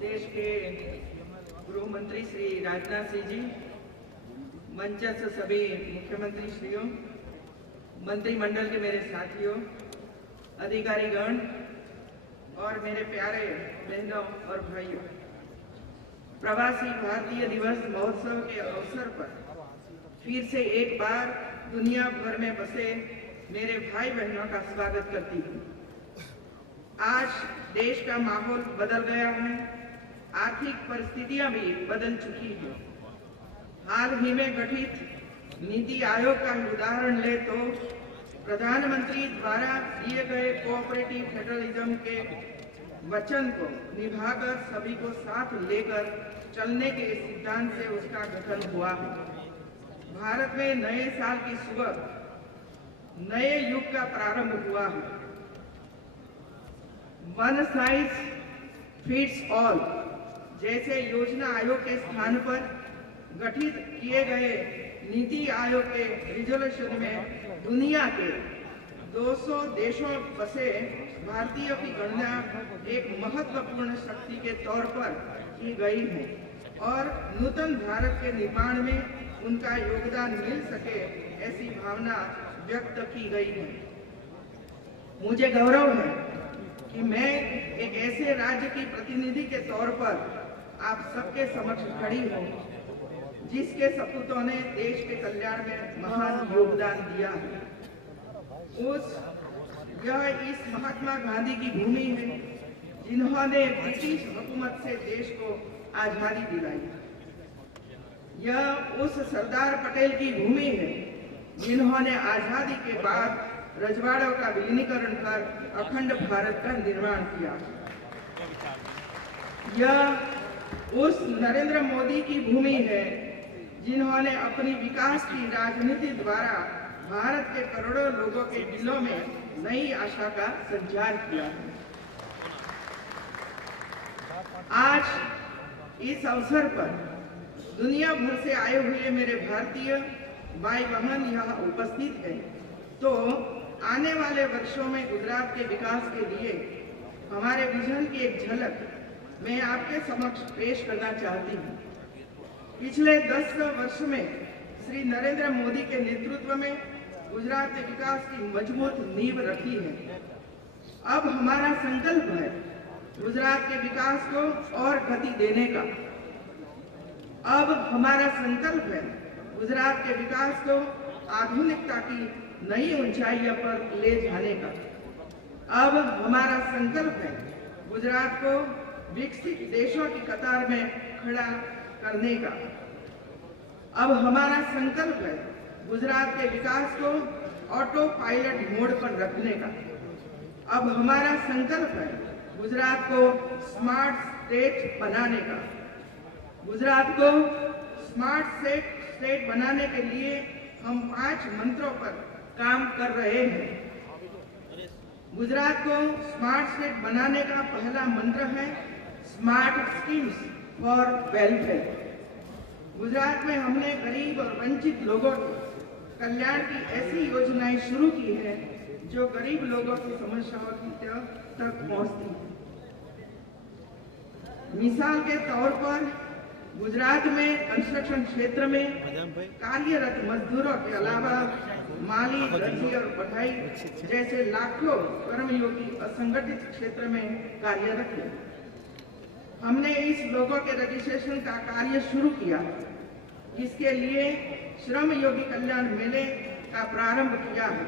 देश के गृह मंत्री श्री राजनाथ सिंह जी, मंचस्थ सभी मुख्यमंत्री श्रियों, मंत्रिमंडल के मेरे साथियों, अधिकारीगण और मेरे प्यारे बहनों और भाइयों, प्रवासी भारतीय दिवस महोत्सव के अवसर पर फिर से एक बार दुनिया भर में बसे मेरे भाई बहनों का स्वागत करती हूँ। आज देश का माहौल बदल गया है, आर्थिक परिस्थितियां भी बदल चुकी हैं। हाल ही में गठित नीति आयोग का उदाहरण ले तो प्रधानमंत्री द्वारा दिए गए कोऑपरेटिव फेडरलिज्म के वचन को निभाकर सभी को साथ लेकर चलने के सिद्धांत से उसका गठन हुआ है। भारत में नए साल की सुबह नए युग का प्रारंभ हुआ है। वन साइज फिट्स ऑल जैसे योजना आयोग के स्थान पर गठित किए गए नीति आयोग के रिजोल्यूशन में दुनिया के 200 देशों बसे भारतीयों की गणना एक महत्वपूर्ण शक्ति के तौर पर की गई है और नूतन भारत के निर्माण में उनका योगदान मिल सके ऐसी भावना व्यक्त की गई है। मुझे गौरव है कि मैं एक ऐसे राज्य की प्रतिनिधि के तौर पर आप सबके समक्ष खड़ी हूँ जिसके सपूतों ने देश के कल्याण में महान योगदान दिया है। यह इस महात्मा गांधी की भूमि है जिन्होंने ब्रिटिश हुकूमत से देश को आजादी दिलाई। यह उस सरदार पटेल की भूमि है जिन्होंने आजादी के बाद रजवाड़ों का विलीनीकरण कर अखंड भारत का निर्माण किया। यह उस नरेंद्र मोदी की भूमि है जिन्होंने अपनी विकास की राजनीति द्वारा भारत के करोड़ों लोगों के दिलों में नई आशा का संचार किया है। आज इस अवसर पर दुनिया भर से आए हुए मेरे भारतीय भाई बहन यहाँ उपस्थित हैं, तो आने वाले वर्षों में गुजरात के विकास के लिए हमारे विजन की एक झलक मैं आपके समक्ष पेश करना चाहती हूँ। पिछले 10 वर्ष में श्री नरेंद्र मोदी के नेतृत्व में गुजरात ने विकास की मजबूत नींव रखी है। अब हमारा संकल्प है गुजरात के विकास को और गति देने का। अब हमारा संकल्प है गुजरात के विकास को आधुनिकता की नई ऊंचाइयों पर ले जाने का। अब हमारा संकल्प है गुजरात को विकसित देशों की कतार में खड़ा करने का। अब हमारा संकल्प है गुजरात के विकास को ऑटो पायलट मोड पर रखने का। अब हमारा संकल्प है गुजरात को स्मार्ट स्टेट बनाने का। गुजरात को स्मार्ट स्टेट बनाने के लिए हम 5 मंत्रों पर काम कर रहे हैं। गुजरात को स्मार्ट स्टेट बनाने का पहला मंत्र है smart schemes for welfare. Gujarat में हमने गरीब और वंचित लोगों के कल्याण की ऐसी योजनाएं शुरू की है जो गरीब लोगों की समस्याओं की तक पहुंचती है। मिसाल के तौर पर गुजरात में कंस्ट्रक्शन क्षेत्र में कार्यरत मजदूरों के अलावा माली, दर्जी और पढ़ाई जैसे लाखों कर्मयोगी असंगठित क्षेत्र में कार्यरत हैं। हमने इस लोगों के रजिस्ट्रेशन का कार्य शुरू किया। इसके लिए श्रम योगी कल्याण मेले का प्रारंभ किया है।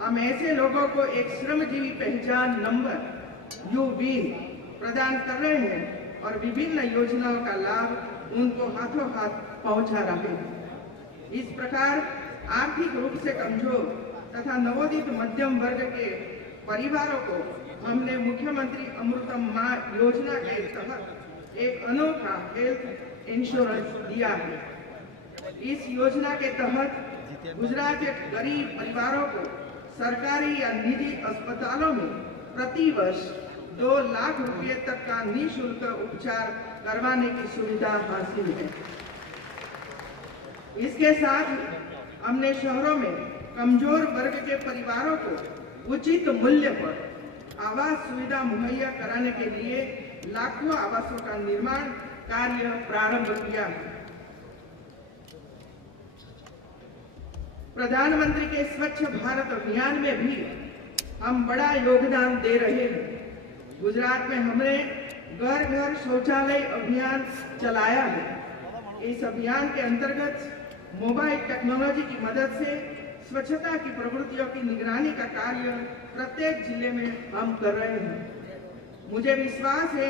हम ऐसे लोगों को एक श्रमजीवी पहचान नंबर UB प्रदान कर रहे हैं और विभिन्न योजनाओं का लाभ उनको हाथों हाथ पहुंचा रहे हैं। इस प्रकार आर्थिक रूप से कमजोर तथा नवोदित मध्यम वर्ग के परिवारों को हमने मुख्यमंत्री अमृतम मां योजना के तहत एक अनोखा हेल्थ इंश्योरेंस दिया है। इस योजना के तहत गुजरात के गरीब परिवारों को सरकारी या निजी अस्पतालों में प्रति वर्ष 2 लाख रुपए तक का निःशुल्क उपचार करवाने की सुविधा हासिल है। इसके साथ हमने शहरों में कमजोर वर्ग के परिवारों को उचित मूल्य पर आवास सुविधा मुहैया कराने के लिए लाखों आवासों का निर्माण कार्य प्रारंभ किया है। प्रधानमंत्री के स्वच्छ भारत अभियान में भी हम बड़ा योगदान दे रहे हैं। गुजरात में हमने घर घर शौचालय अभियान चलाया है। इस अभियान के अंतर्गत मोबाइल टेक्नोलॉजी की मदद से स्वच्छता की प्रवृत्तियों की निगरानी का कार्य प्रत्येक जिले में हम कर रहे हैं। मुझे विश्वास है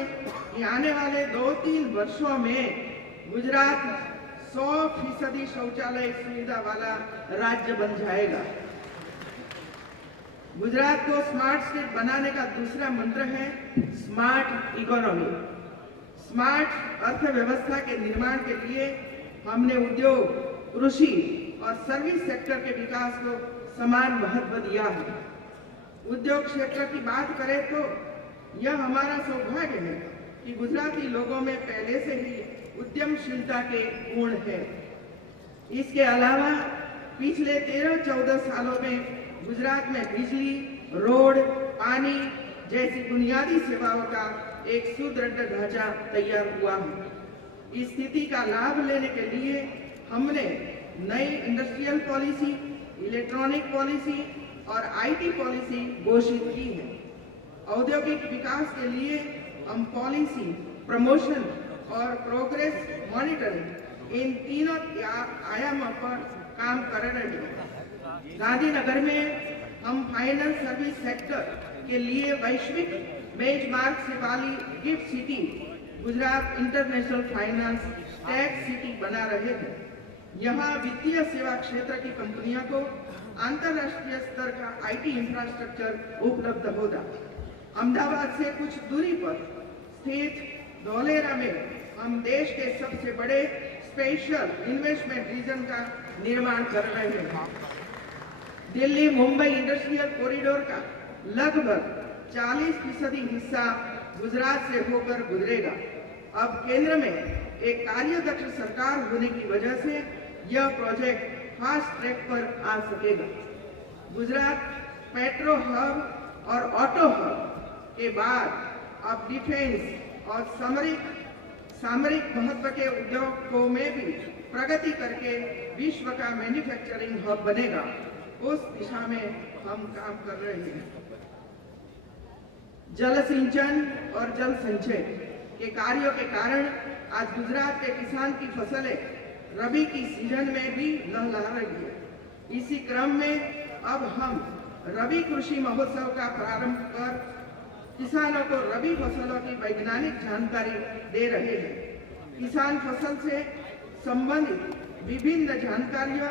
कि आने वाले 2-3 वर्षों में गुजरात 100% शौचालय सुविधा वाला राज्य बन जाएगा। गुजरात को स्मार्ट स्टेट बनाने का दूसरा मंत्र है स्मार्ट इकोनॉमी। स्मार्ट अर्थव्यवस्था के निर्माण के लिए हमने उद्योग, कृषि और सर्विस सेक्टर के विकास को समान महत्व दिया है। उद्योग क्षेत्र की बात करें तो यह हमारा सौभाग्य है कि गुजराती लोगों में पहले से ही उद्यमशीलता के गुण है। इसके अलावा पिछले 13-14 सालों में गुजरात में बिजली, रोड, पानी जैसी बुनियादी सेवाओं का एक सुदृढ़ ढांचा तैयार हुआ है। इस स्थिति का लाभ लेने के लिए हमने नई इंडस्ट्रियल पॉलिसी, इलेक्ट्रॉनिक पॉलिसी और आईटी पॉलिसी घोषित की है। औद्योगिक विकास के लिए हम पॉलिसी, प्रमोशन और प्रोग्रेस मॉनिटरिंग इन तीनों आयामों पर काम कर रहे हैं। गांधीनगर में हम फाइनेंस सर्विस सेक्टर के लिए वैश्विक बेंचमार्क से वाली gift city Gujarat international finance tech city बना रहे हैं। यहाँ वित्तीय सेवा क्षेत्र की कंपनियों को अंतरराष्ट्रीय स्तर का आईटी इंफ्रास्ट्रक्चर उपलब्ध होगा। अहमदाबाद से कुछ दूरी पर स्थित धौलेरा में हम देश के सबसे बड़े स्पेशल इन्वेस्टमेंट रीजन का निर्माण कर रहे हैं। दिल्ली मुंबई इंडस्ट्रियल कॉरिडोर का लगभग 40% हिस्सा गुजरात से होकर गुजरेगा। अब केंद्र में एक कार्यदक्ष सरकार होने की वजह से यह प्रोजेक्ट फास्ट ट्रैक पर आ सकेगा। गुजरात पेट्रो हब और ऑटो हब के बाद अब डिफेंस और सामरिक महत्व के उद्योगों में भी प्रगति करके विश्व का मैन्युफैक्चरिंग हब बनेगा। उस दिशा में हम काम कर रहे हैं। जल सिंचन और जल संचय के कार्यों के कारण आज गुजरात के किसान की फसलें रबी की सीजन में भी लहलहा रही है। इसी क्रम में अब हम रबी कृषि महोत्सव का प्रारंभ कर किसानों को रबी फसलों की वैज्ञानिक जानकारी दे रहे हैं। किसान फसल से संबंधित विभिन्न जानकारियों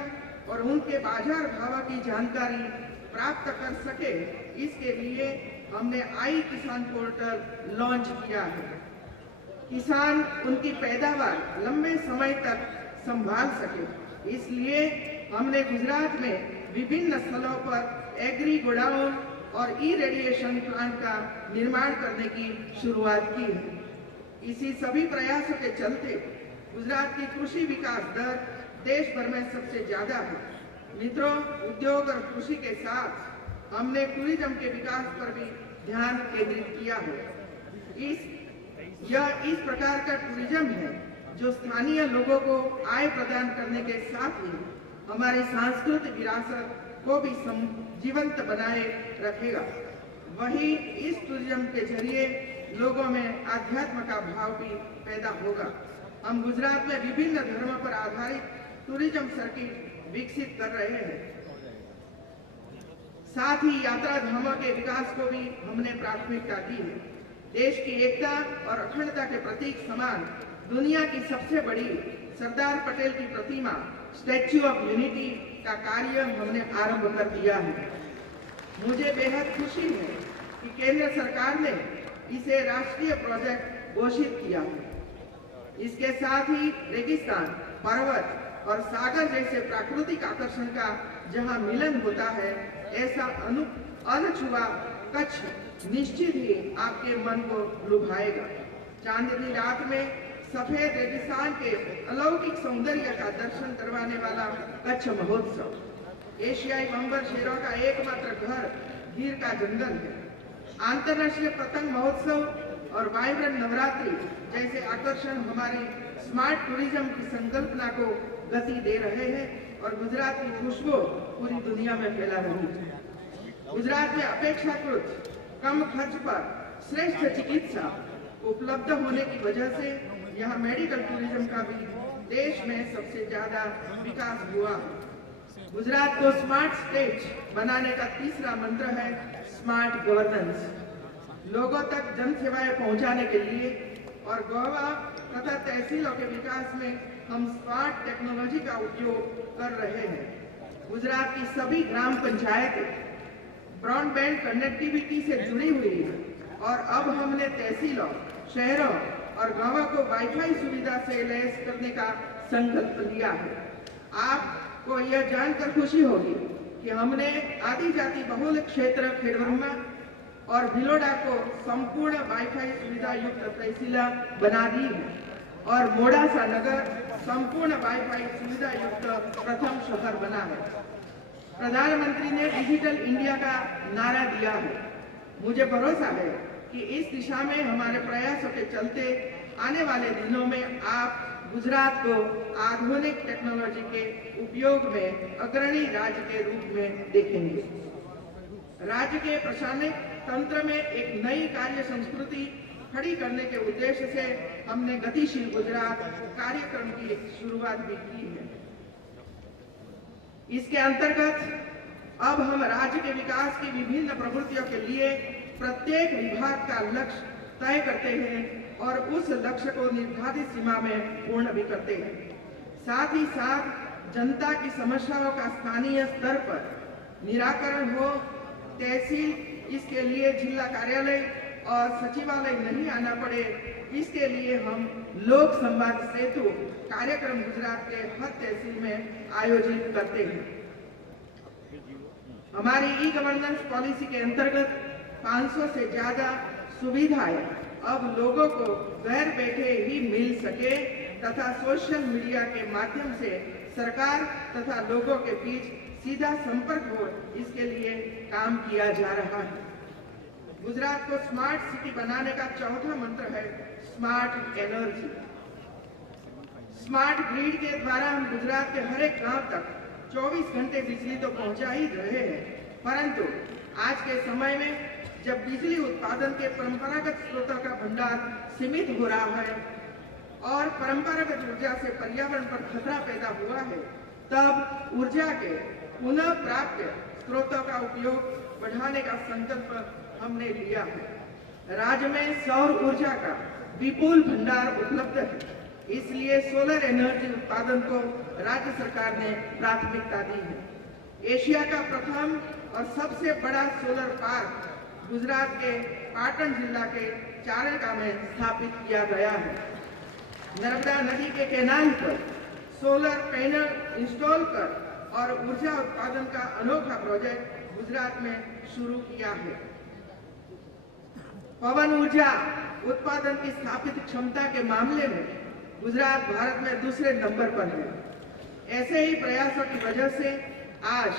और उनके बाजार भाव की जानकारी प्राप्त कर सके, इसके लिए हमने आई किसान पोर्टल लॉन्च किया है। किसान उनकी पैदावार लंबे समय तक संभाल सके, इसलिए हमने गुजरात में विभिन्न स्थलों पर एग्री गोडाउन और ई रेडिएशन प्लांट का निर्माण करने की शुरुआत की है। इसी सभी प्रयासों के चलते गुजरात की कृषि विकास दर देश भर में सबसे ज्यादा है। मित्रों, उद्योग और कृषि के साथ हमने टूरिज्म के विकास पर भी ध्यान केंद्रित किया है। यह इस प्रकार का टूरिज्म है जो स्थानीय लोगों को आय प्रदान करने के साथ ही हमारी सांस्कृतिक विरासत को भी जीवंत बनाए रखेगा। वही इस टूरिज्म के जरिए लोगों में आध्यात्म का भाव भी पैदा होगा। हम गुजरात में विभिन्न धर्मों पर आधारित टूरिज्म सर्किट विकसित कर रहे हैं। साथ ही यात्रा धामों के विकास को भी हमने प्राथमिकता दी है। देश की एकता और अखंडता के प्रतीक समान दुनिया की सबसे बड़ी सरदार पटेल की प्रतिमा स्टैच्यू ऑफ यूनिटी का कार्य हमने आरंभ कर दिया है। मुझे बेहद खुशी है कि केंद्र सरकार ने इसे राष्ट्रीय प्रोजेक्ट घोषित किया है। इसके साथ ही रेगिस्तान, पर्वत और सागर जैसे प्राकृतिक आकर्षण का जहां मिलन होता है, ऐसा अनछुआ कच्छ निश्चित ही आपके मन को लुभाएगा। चांदनी रात में सफेद रेगिस्तान के अलौकिक सौंदर्य का दर्शन करवाने वाला कच्छ महोत्सव एशियाई बंबर शेरों का एकमात्र घर गिर का जंगल है। अंतर्राष्ट्रीय पतंग महोत्सव और वाइब्रेंट नवरात्रि जैसे आकर्षण हमारे स्मार्ट टूरिज्म की संकल्पना को गति दे रहे हैं और गुजरात की खुशबू पूरी दुनिया में फैला रही है। गुजरात में अपेक्षाकृत कम खर्च पर श्रेष्ठ चिकित्सा उपलब्ध होने की वजह से यहाँ मेडिकल टूरिज्म का भी देश में सबसे ज्यादा विकास हुआ। गुजरात को स्मार्ट स्टेट बनाने का तीसरा मंत्र है स्मार्ट गवर्नेंस। लोगों तक जन सेवाएं पहुंचाने के लिए और गांव तथा तहसीलों के विकास में हम स्मार्ट टेक्नोलॉजी का उपयोग कर रहे हैं। गुजरात की सभी ग्राम पंचायतें ब्रॉडबैंड कनेक्टिविटी से जुड़ी हुई है और अब हमने तहसीलों, शहरों और गांवों को वाईफाई सुविधा से लैस करने का संकल्प लिया है। आपको यह जानकर खुशी होगी कि हमने आदिजाति बहुल क्षेत्र खेड़ब्रह्मा और भिलोड़ा को संपूर्ण वाईफाई सुविधा युक्त तहसील बना दी है और मोडासा नगर संपूर्ण वाईफाई सुविधा युक्त प्रथम शहर बना है। प्रधानमंत्री ने डिजिटल इंडिया का नारा दिया है। मुझे भरोसा है कि इस दिशा में हमारे प्रयासों के चलते आने वाले दिनों में आप गुजरात को आधुनिक टेक्नोलॉजी के उपयोग में अग्रणी राज्य के रूप में देखेंगे। राज्य के प्रशासनिक तंत्र में एक नई कार्य संस्कृति खड़ी करने के उद्देश्य से हमने गतिशील गुजरात कार्यक्रम की शुरुआत भी की है। इसके अंतर्गत अब हम राज्य के विकास की विभिन्न प्रवृत्तियों के लिए प्रत्येक विभाग का लक्ष्य तय करते हैं और उस लक्ष्य को निर्धारित सीमा में पूर्ण भी करते हैं। साथ ही साथ जनता की समस्याओं का स्थानीय स्तर पर निराकरण हो। तहसील इसके लिए जिला कार्यालय और सचिवालय नहीं आना पड़े, इसके लिए हम लोक संवाद सेतु कार्यक्रम गुजरात के हर तहसील में आयोजित करते हैं। हमारी ई गवर्नेंस पॉलिसी के अंतर्गत 500 से ज्यादा सुविधाएं अब लोगों को घर बैठे ही मिल सके तथा सोशल मीडिया के माध्यम से सरकार तथा लोगों के बीच सीधा संपर्क हो, इसके लिए काम किया जा रहा है। गुजरात को स्मार्ट सिटी बनाने का चौथा मंत्र है स्मार्ट एनर्जी। स्मार्ट ग्रिड के द्वारा हम गुजरात के हर एक गांव तक 24 घंटे बिजली तो पहुंचा ही रहे हैं, परंतु आज के समय में जब बिजली उत्पादन के परंपरागत स्रोतों का भंडार सीमित हो रहा है और परंपरागत ऊर्जा से पर्यावरण पर खतरा पैदा हुआ है, तब ऊर्जा के पुनः प्राप्त स्रोतों का उपयोग बढ़ाने का संकल्प हमने लिया है। राज्य में सौर ऊर्जा का विपुल भंडार उपलब्ध है, इसलिए सोलर एनर्जी उत्पादन को राज्य सरकार ने प्राथमिकता दी है। एशिया का प्रथम और सबसे बड़ा सोलर पार्क गुजरात के पाटन जिला के चारेका में स्थापित किया गया है। नर्मदा नदी के कैनाल पर सोलर पैनल इंस्टॉल कर और ऊर्जा उत्पादन का अनोखा प्रोजेक्ट गुजरात में शुरू किया है। पवन ऊर्जा उत्पादन की स्थापित क्षमता के मामले में गुजरात भारत में दूसरे नंबर पर है। ऐसे ही प्रयासों की वजह से आज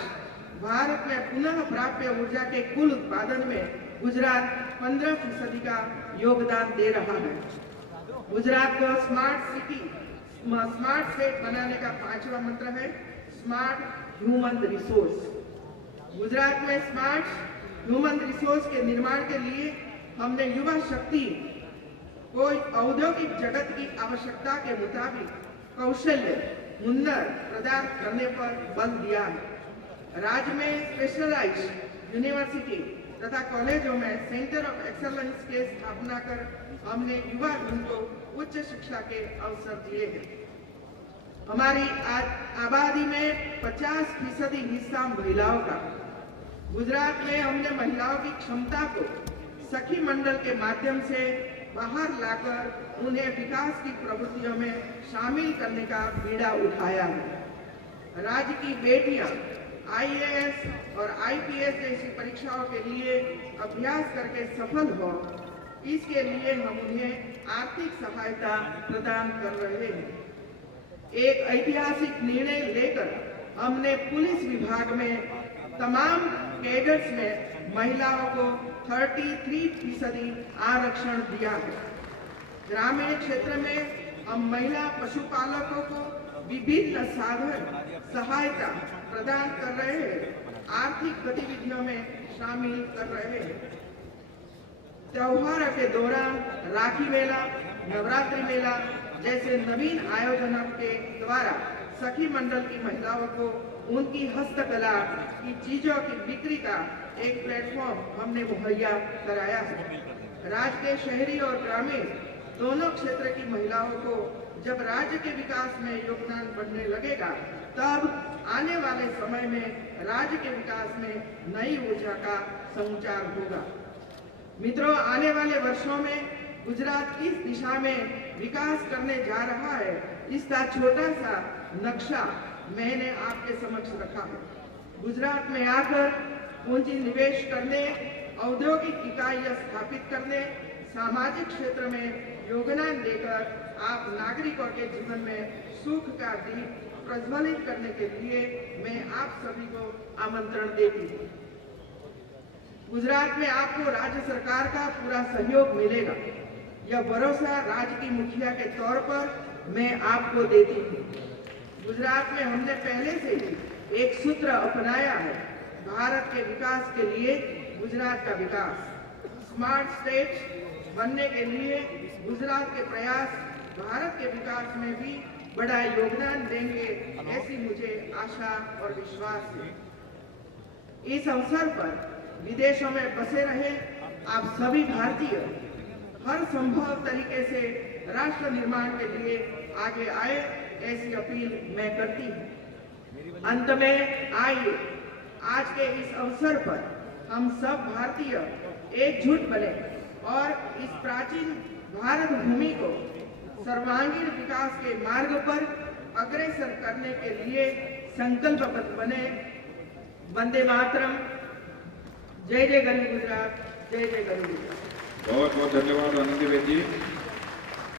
भारत में पुनः प्राप्य ऊर्जा के कुल उत्पादन में गुजरात 15% का योगदान दे रहा है। गुजरात को स्मार्ट स्टेट बनाने का पांचवा मंत्र है स्मार्ट ह्यूमन रिसोर्स। गुजरात में स्मार्ट ह्यूमन रिसोर्स के निर्माण के लिए हमने युवा शक्ति को औद्योगिक जगत की आवश्यकता के मुताबिक कौशल्य हुनर प्रदान करने पर बल दिया है। राज्य में स्पेशलाइज्ड यूनिवर्सिटी तथा कॉलेजों में सेंटर ऑफ एक्सेलेंस के स्थापना कर हमने युवा को उच्च शिक्षा के अवसर दिए हैं। हमारी आबादी में 50% हिस्सा महिलाओं का। गुजरात में हमने महिलाओं की क्षमता को सखी मंडल के माध्यम से बाहर लाकर उन्हें विकास की प्रवृत्तियों में शामिल करने का बीड़ा उठाया है। राज्य की बेटियां IAS और IPS जैसी परीक्षाओं के लिए अभ्यास करके सफल हो, इसके लिए हम उन्हें आर्थिक सहायता प्रदान कर रहे हैं। एक ऐतिहासिक निर्णय लेकर हमने पुलिस विभाग में तमाम कैडर्स में महिलाओं को 33% आरक्षण दिया है। ग्रामीण क्षेत्र में हम महिला पशुपालकों को विभिन्न साधन सहायता प्रदान कर रहे हैं, आर्थिक गतिविधियों में शामिल कर रहे हैं। त्योहार के दौरान राखी मेला, नवरात्रि मेला जैसे नवीन आयोजनों के द्वारा सखी मंडल की महिलाओं को उनकी हस्तकला की चीजों की बिक्री का एक प्लेटफॉर्म हमने मुहैया कराया है। राज्य के शहरी और ग्रामीण दोनों क्षेत्र की महिलाओं को जब राज्य के विकास में योगदान बढ़ने लगेगा, तब आने वाले समय में राज्य के विकास में नई ऊर्जा का संचार होगा। मित्रों, आने वाले वर्षों में गुजरात किस दिशा में विकास करने जा रहा है, इसका छोटा सा नक्शा मैंने आपके समक्ष रखा है। गुजरात में आकर पूंजी निवेश करने, औद्योगिक इकाइयां स्थापित करने, सामाजिक क्षेत्र में योगदान देकर आप नागरिकों के जीवन में सुख का दीप प्रज्वलित करने के लिए मैं आप सभी को आमंत्रण देती हूँ। गुजरात में आपको राज्य सरकार का पूरा सहयोग मिलेगा। यह भरोसा राज्य की मुखिया के तौर पर मैं आपको देती हूँ। गुजरात में हमने पहले से ही एक सूत्र अपनाया है, भारत के विकास के लिए गुजरात का विकास। स्मार्ट स्टेट बनने के लिए गुजरात के प्रयास भारत के विकास में भी बड़ा योगदान देंगे, ऐसी मुझे आशा और विश्वास है। इस अवसर पर विदेशों में बसे रहे आप सभी भारतीय हर संभव तरीके से राष्ट्र निर्माण के लिए आगे आए, ऐसी अपील मैं करती हूँ। अंत में आइए आज के इस अवसर पर हम सब भारतीय एकजुट बने और इस प्राचीन भारत भूमि को सर्वांगीण विकास के मार्ग पर अग्रसर करने के लिए संकल्पबद्ध बने। वंदे मातरम। जय जय गरीब गुजरात, जय जय गरीब गुजरात। बहुत बहुत धन्यवाद आनंदीबेन जी।